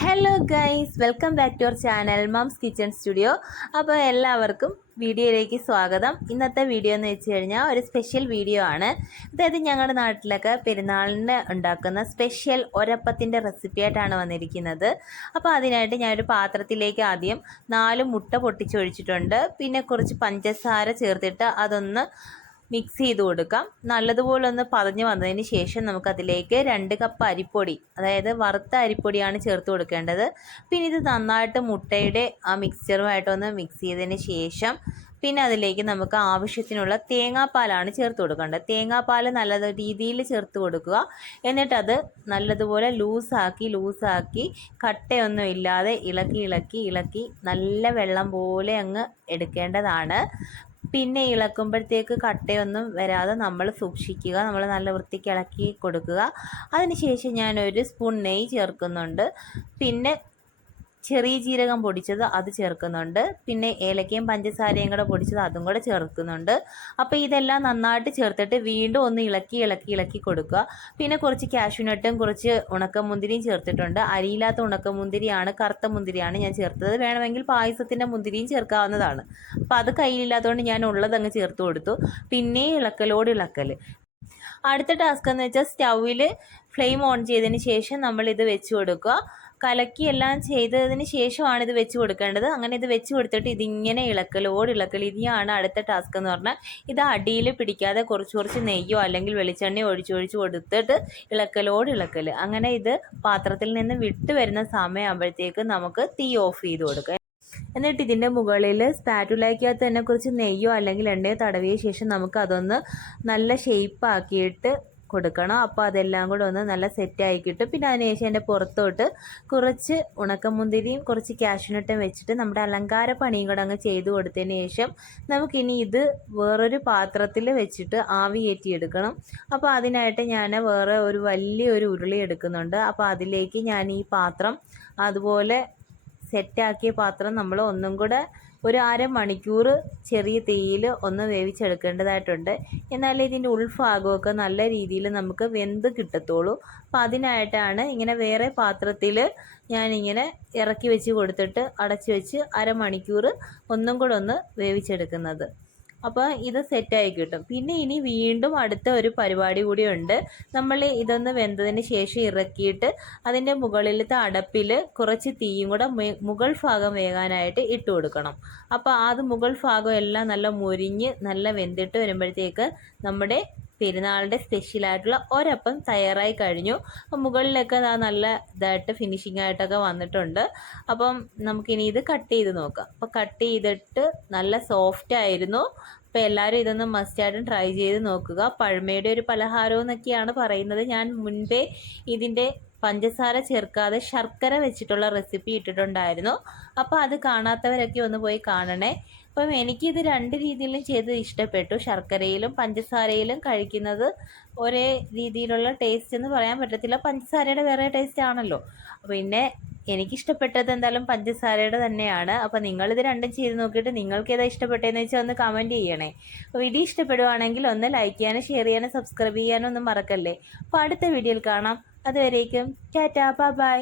Hello guys welcome back to our channel mom's kitchen studio അപ്പോൾ എല്ലാവർക്കും വീഡിയോയിലേക്ക് സ്വാഗതം. ഇന്നത്തെ വീഡിയോ എന്ന് വെച്ച് കഴിഞ്ഞാൽ ഒരു സ്പെഷ്യൽ വീഡിയോ ആണ്. അതായത് ഞങ്ങളുടെ നാട്ടിലൊക്കെ പെരുന്നാളിന് ഉണ്ടാക്കുന്ന സ്പെഷ്യൽ ഒരപ്പത്തിന്റെ റെസിപ്പി ആയിട്ടാണ് വന്നിരിക്കുന്നത്. അപ്പോൾ അതിനായിട്ട് ഞാനൊരു പാത്രത്തിലേക്ക് ആദ്യം നാല് മുട്ട പൊട്ടിച്ചൊഴിച്ചിട്ടുണ്ട്. പിന്നെ കുറച്ച് പഞ്ചസാര ചേർത്തിട്ട് അതൊന്ന് മിക്സ് ചെയ്ത് കൊടുക്കാം നല്ലതുപോലെ ഒന്ന് പതഞ്ഞ് വന്നതിന് ശേഷം നമുക്കതിലേക്ക് രണ്ട് കപ്പ് അരിപ്പൊടി അതായത് വറുത്ത അരിപ്പൊടിയാണ് ചേർത്ത് കൊടുക്കേണ്ടത്. പിന്നെ ഇത് നന്നായിട്ട് മുട്ടയുടെ ആ മിക്സ്ചറുമായിട്ടൊന്ന് മിക്സ് ചെയ്തതിന് ശേഷം പിന്നെ അതിലേക്ക് നമുക്ക് ആവശ്യത്തിനുള്ള തേങ്ങാപ്പാലാണ് ചേർത്ത് കൊടുക്കേണ്ടത്. തേങ്ങാപ്പാൽ നല്ല രീതിയിൽ ചേർത്ത് കൊടുക്കുക. എന്നിട്ടത് നല്ലതുപോലെ ലൂസാക്കി ലൂസാക്കി കട്ടയൊന്നും ഇല്ലാതെ ഇളക്കി ഇളക്കി ഇളക്കി നല്ല വെള്ളം പോലെ അങ്ങ് എടുക്കേണ്ടതാണ്. പിന്നെ ഇളക്കുമ്പോഴത്തേക്ക് കട്ടയൊന്നും വരാതെ നമ്മൾ സൂക്ഷിക്കുക നമ്മൾ നല്ല വൃത്തിക്ക് ഇളക്കി കൊടുക്കുക. അതിനുശേഷം ഞാനൊരു സ്പൂൺ നെയ്യ് ചേർക്കുന്നുണ്ട്. പിന്നെ ചെറിയ ജീരകം പൊടിച്ചത് അത് ചേർക്കുന്നുണ്ട്. പിന്നെ ഏലക്കയും പഞ്ചസാരയും കൂടെ പൊടിച്ചത് അതും കൂടെ ചേർക്കുന്നുണ്ട്. അപ്പോൾ ഇതെല്ലാം നന്നായിട്ട് ചേർത്തിട്ട് വീണ്ടും ഒന്ന് ഇളക്കി ഇളക്കി ഇളക്കി കൊടുക്കുക. പിന്നെ കുറച്ച് കാഷ്യൂനട്ടും കുറച്ച് ഉണക്കമുന്തിരിയും ചേർത്തിട്ടുണ്ട്. അരിയില്ലാത്ത ഉണക്കമുന്തിരിയാണ് കറുത്ത മുന്തിരിയാണ് ഞാൻ ചേർത്തത്. വേണമെങ്കിൽ പായസത്തിന്റെ മുന്തിരിയും ചേർക്കാവുന്നതാണ്. അപ്പോൾ അത് കയ്യിലില്ലാത്തതുകൊണ്ട് ഞാൻ ഉള്ളതങ്ങ് ചേർത്ത് കൊടുത്തു. പിന്നെ ഇളക്കലോട് ഇളക്കൽ അടുത്ത ടാസ്ക് എന്ന് വെച്ചാൽ സ്റ്റൗവിൽ ഫ്ലെയിം ഓൺ ചെയ്തതിന് ശേഷം നമ്മൾ ഇത് വെച്ച് കൊടുക്കുക. കലക്കി എല്ലാം ചെയ്തതിന് ശേഷമാണ് ഇത് വെച്ച് കൊടുക്കേണ്ടത്. അങ്ങനെ ഇത് വെച്ച് കൊടുത്തിട്ട് ഇതിങ്ങനെ ഇളക്കൽ ഇനിയാണ് അടുത്ത ടാസ്ക് എന്ന് പറഞ്ഞാൽ ഇത് അടിയിൽ പിടിക്കാതെ കുറച്ച് കുറച്ച് നെയ്യോ അല്ലെങ്കിൽ വെളിച്ചെണ്ണയോ ഒഴിച്ചൊഴിച്ച് കൊടുത്തിട്ട് ഇളക്കലോട് ഇളക്കൽ. അങ്ങനെ ഇത് പാത്രത്തിൽ നിന്ന് വിട്ട് വരുന്ന സമയമാകുമ്പോഴത്തേക്ക് നമുക്ക് തീ ഓഫ് ചെയ്ത് കൊടുക്കുക എന്നിട്ട് ഇതിന്റെ മുകളിൽ സ്പാറ്റുലാക്കകത്ത് തന്നെ കുറച്ച് നെയ്യോ അല്ലെങ്കിൽ എണ്ണയോ തടവിയ ശേഷം നമുക്ക് അതൊന്ന് നല്ല ഷേപ്പാക്കിയിട്ട് കൊടുക്കണം. അപ്പോൾ അതെല്ലാം കൂടെ ഒന്ന് നല്ല സെറ്റായി കിട്ടും പിന്നെ അതിനുശേഷം എന്റെ പുറത്തോട്ട് കുറച്ച് ഉണക്കമുന്തിരിയും കുറച്ച് കാഷ്യൂനട്ടും വെച്ചിട്ട് നമ്മുടെ അലങ്കാര പണിയും കൂടെ അങ്ങ് ചെയ്തു കൊടുത്തതിന് ശേഷം നമുക്കിനി ഇത് വേറൊരു പാത്രത്തിൽ വെച്ചിട്ട് ആവി എടുക്കണം. അപ്പോൾ അതിനായിട്ട് ഞാൻ വേറെ ഒരു വലിയൊരു ഉരുളി എടുക്കുന്നുണ്ട്. അപ്പോൾ അതിലേക്ക് ഞാൻ ഈ പാത്രം അതുപോലെ സെറ്റാക്കിയ പാത്രം നമ്മൾ ഒന്നും കൂടെ ഒരു അര മണിക്കൂർ ചെറിയ തീയിൽ ഒന്ന് വേവിച്ചെടുക്കേണ്ടതായിട്ടുണ്ട്. എന്നാലേ ഇതിന്റെ ഉൾഭാഗമൊക്കെ നല്ല രീതിയിൽ നമുക്ക് വെന്ത് കിട്ടത്തുള്ളൂ. അപ്പോൾ അതിനായിട്ടാണ് ഇങ്ങനെ വേറെ പാത്രത്തിൽ ഞാനിങ്ങനെ ഇറക്കി വെച്ച് കൊടുത്തിട്ട് അടച്ചു വെച്ച് അരമണിക്കൂർ ഒന്നും കൂടെ ഒന്ന് വേവിച്ചെടുക്കുന്നത്. അപ്പോൾ ഇത് സെറ്റായി കിട്ടും. പിന്നെ ഇനി വീണ്ടും അടുത്ത ഒരു പരിപാടി കൂടി ഉണ്ട്. നമ്മൾ ഇതൊന്ന് വെന്തതിന് ശേഷം ഇറക്കിയിട്ട് അതിന്റെ മുകളിലത്തെ അടപ്പിൽ കുറച്ച് തീയും കൂടെ മുകൾ ഭാഗം വേകാനായിട്ട് ഇട്ട് കൊടുക്കണം. അപ്പോൾ അത് മുകൾ ഭാഗം എല്ലാം നല്ല മുരിഞ്ഞ് നല്ല വെന്തിട്ട് വരുമ്പോഴത്തേക്ക് നമ്മുടെ പെരുന്നാളിന്റെ സ്പെഷ്യലായിട്ടുള്ള ഒരപ്പം തയ്യാറായി കഴിഞ്ഞു. മുകളിലൊക്കെ നല്ല ഇതായിട്ട് ഫിനിഷിംഗ് ആയിട്ടൊക്കെ വന്നിട്ടുണ്ട്. അപ്പം നമുക്കിനി ഇത് കട്ട് ചെയ്ത് നോക്കാം. അപ്പോൾ കട്ട് ചെയ്തിട്ട് നല്ല സോഫ്റ്റ് ആയിരുന്നു. അപ്പോൾ എല്ലാവരും ഇതൊന്ന് മസ്റ്റായിട്ടും ട്രൈ ചെയ്ത് നോക്കുക. പഴമയുടെ ഒരു പലഹാരം എന്നൊക്കെയാണ് പറയുന്നത്. ഞാൻ മുൻപേ ഇതിന്റെ പഞ്ചസാര ചേർക്കാതെ ശർക്കര വെച്ചിട്ടുള്ള റെസിപ്പി ഇട്ടിട്ടുണ്ടായിരുന്നു. അപ്പോൾ അത് കാണാത്തവരൊക്കെ ഒന്ന് പോയി കാണണേ. അപ്പം എനിക്കിത് രണ്ട് രീതിയിലും ചെയ്ത് ഇഷ്ടപ്പെട്ടു. ശർക്കരയിലും പഞ്ചസാരയിലും കഴിക്കുന്നത് ഒരേ രീതിയിലുള്ള ടേസ്റ്റ് എന്ന് പറയാൻ പറ്റത്തില്ല. പഞ്ചസാരയുടെ വേറെ ടേസ്റ്റ് ആണല്ലോ. പിന്നെ എനിക്കിഷ്ടപ്പെട്ടത് എന്തായാലും പഞ്ചസാരയുടെ തന്നെയാണ്. അപ്പോൾ നിങ്ങളിത് രണ്ടും ചെയ്ത് നോക്കിയിട്ട് നിങ്ങൾക്ക് ഏതാ ഇഷ്ടപ്പെട്ടതെന്ന് വെച്ചാൽ ഒന്ന് കമന്റ് ചെയ്യണേ. അപ്പോൾ വീഡിയോ ഇഷ്ടപ്പെടുവാണെങ്കിൽ ഒന്ന് ലൈക്ക് ചെയ്യാനും ഷെയർ ചെയ്യാനും സബ്സ്ക്രൈബ് ചെയ്യാനും ഒന്നും മറക്കല്ലേ. അപ്പോൾ അടുത്ത വീഡിയോയിൽ കാണാം. അതുവരേക്കും ടാറ്റാ ബൈ